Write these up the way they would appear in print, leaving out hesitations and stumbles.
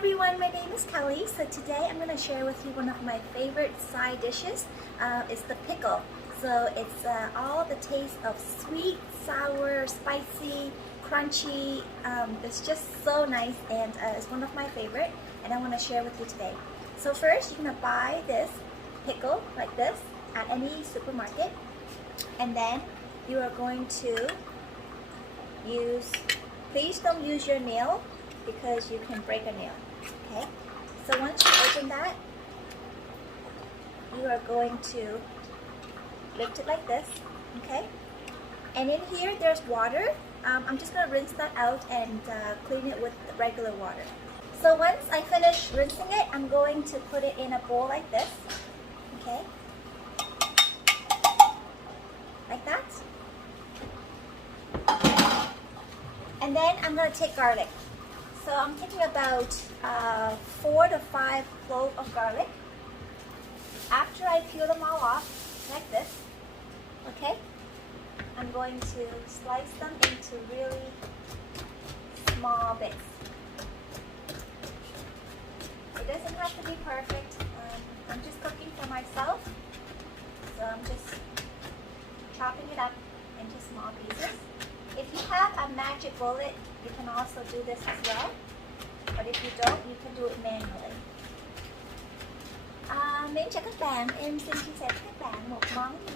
everyone, my name is Kelly. So today I'm going to share with you one of my favorite side dishes. It's the pickle. So it's all the taste of sweet, sour, spicy, crunchy. It's just so nice, and it's one of my favorite, and I want to share with you today. So first, you're going to buy this pickle like this at any supermarket, and then you are going to please don't use your nail because you can break a nail. Okay, so once you open that, you are going to lift it like this. Okay, and in here there's water. I'm just going to rinse that out and clean it with regular water. So once I finish rinsing it, I'm going to put it in a bowl like this. Okay, like that. And then I'm going to take garlic. So I'm taking about 4 to 5 cloves of garlic. After I peel them all off, like this, okay, I'm going to slice them into really small bits. It doesn't have to be perfect. I'm just cooking for myself, so I'm just chopping it up into small pieces. If you have a magic bullet, you can also do this as well. But if you don't, you can do it manually. Mến chào các bạn, em xin chia sẻ với các bạn một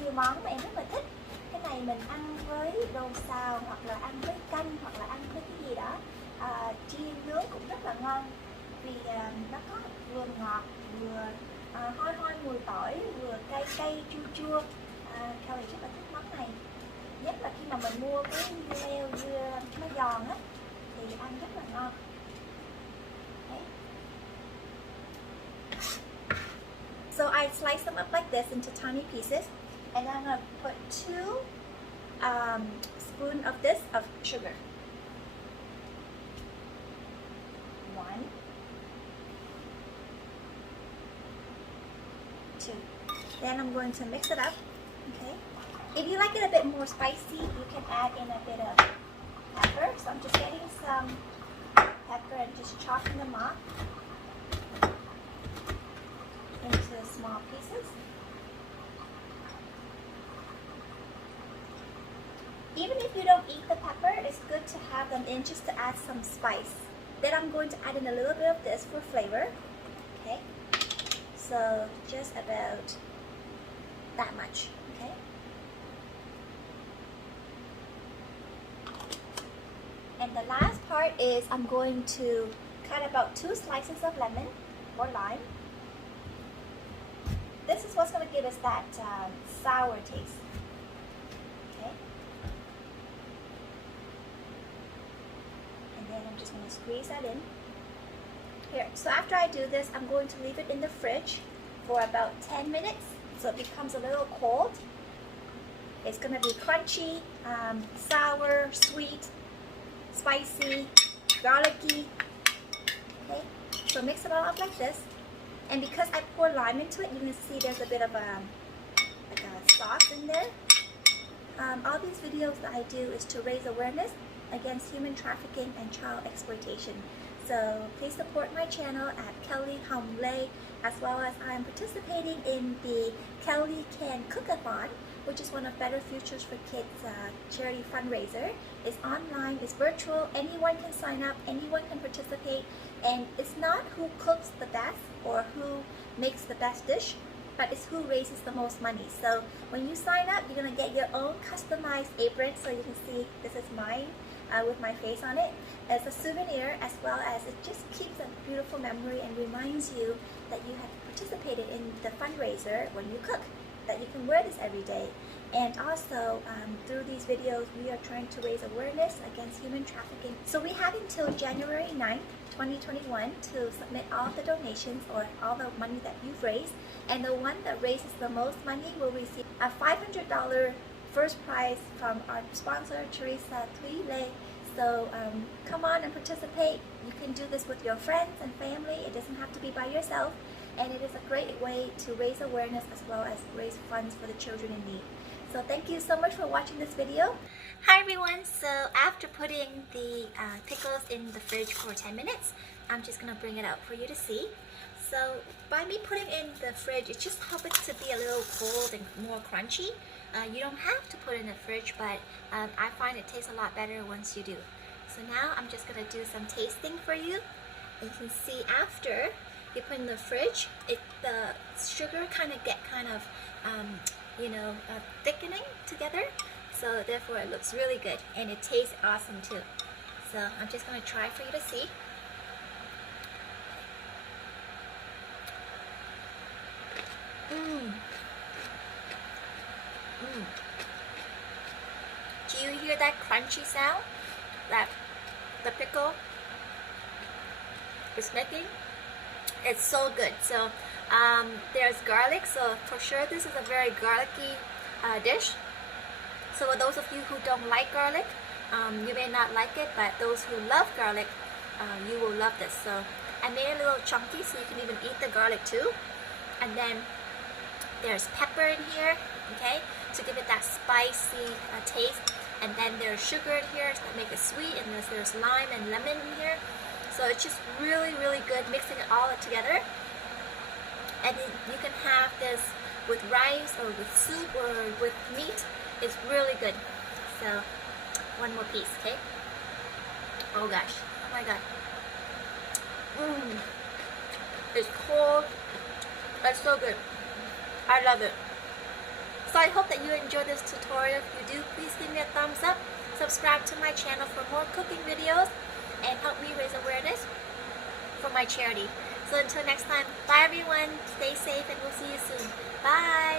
nhiều món mà em rất là thích. Cái này mình ăn với đồ xào, hoặc là ăn với canh, hoặc là ăn với cái gì đó. Chiên nướng cũng rất là ngon. Vì nó có vừa ngọt, vừa hôi mùi tỏi, vừa cay chua chua. Kelly rất là thích món này. Nhất là khi mà mình mua cái leo dưa nó giòn á, thì ăn rất là ngon. Okay. So I slice them up like this into tiny pieces, and I'm going to put 2 spoons of this of sugar. 1, 2. Then I'm going to mix it up. Okay. If you like it a bit more spicy, you can add in a bit of pepper. So I'm just getting some pepper and just chopping them up into small pieces. Even if you don't eat the pepper, it's good to have them in just to add some spice. Then I'm going to add in a little bit of this for flavor. Okay, so just about that much. Okay. And the last part is I'm going to cut about 2 slices of lemon or lime. This is what's going to give us that sour taste. Okay. And then I'm just going to squeeze that in. Here. So after I do this, I'm going to leave it in the fridge for about 10 minutes so it becomes a little cold. It's going to be crunchy, sour, sweet, spicy, garlicky. Okay, so mix it all up like this, and because I pour lime into it, you can see there's a bit of like a sauce in there. All these videos that I do is to raise awareness against human trafficking and child exploitation. So please support my channel at Kelly Hồng Lê, as well as I'm participating in the Kelly Can Cookathon, which is one of Better Futures for Kids charity fundraiser. It's online, it's virtual, anyone can sign up, anyone can participate, and it's not who cooks the best or who makes the best dish, but it's who raises the most money. So when you sign up, you're going to get your own customized apron, so you can see this is mine with my face on it as a souvenir, as well as it just keeps a beautiful memory and reminds you that you have participated in the fundraiser when you cook, that you can wear this every day. And also through these videos, we are trying to raise awareness against human trafficking. So we have until January 9th, 2021 to submit all the donations or all the money that you've raised, and the one that raises the most money will receive a $500 first prize from our sponsor, Teresa Thuy Lê. So come on and participate. You can do this with your friends and family. It doesn't have to be by yourself, and it is a great way to raise awareness as well as raise funds for the children in need. So thank you so much for watching this video. Hi everyone, so after after putting the pickles in the fridge for 10 minutes, I'm just gonna bring it out for you to see. So by me putting in the fridge, it just helps it to be a little cold and more crunchy. You don't have to put it in the fridge, but I find it tastes a lot better once you do. So now I'm just gonna do some tasting for you. And you can see after you put in the fridge, the sugar kind of thickening together. So therefore it looks really good and it tastes awesome too. So I'm just gonna try for you to see. Do you hear that crunchy sound that the pickle is making? It's so good. So there's garlic, so for sure this is a very garlicky dish. So for those of you who don't like garlic, you may not like it, but those who love garlic, you will love this. So I made it a little chunky so you can even eat the garlic too. And then there's pepper in here, okay, to give it that spicy taste. And then there's sugar in here to make it sweet, and there's lime and lemon in here. So it's just really, really good, mixing it all together. And then you can have this with rice or with soup or with meat. It's really good. So one more piece, okay? Oh gosh, oh my god. It's cold. It's so good. I love it. So I hope that you enjoyed this tutorial. If you do, please give me a thumbs up. Subscribe to my channel for more cooking videos and help me raise awareness for my charity. So until next time, bye everyone. Stay safe and we'll see you soon. Bye.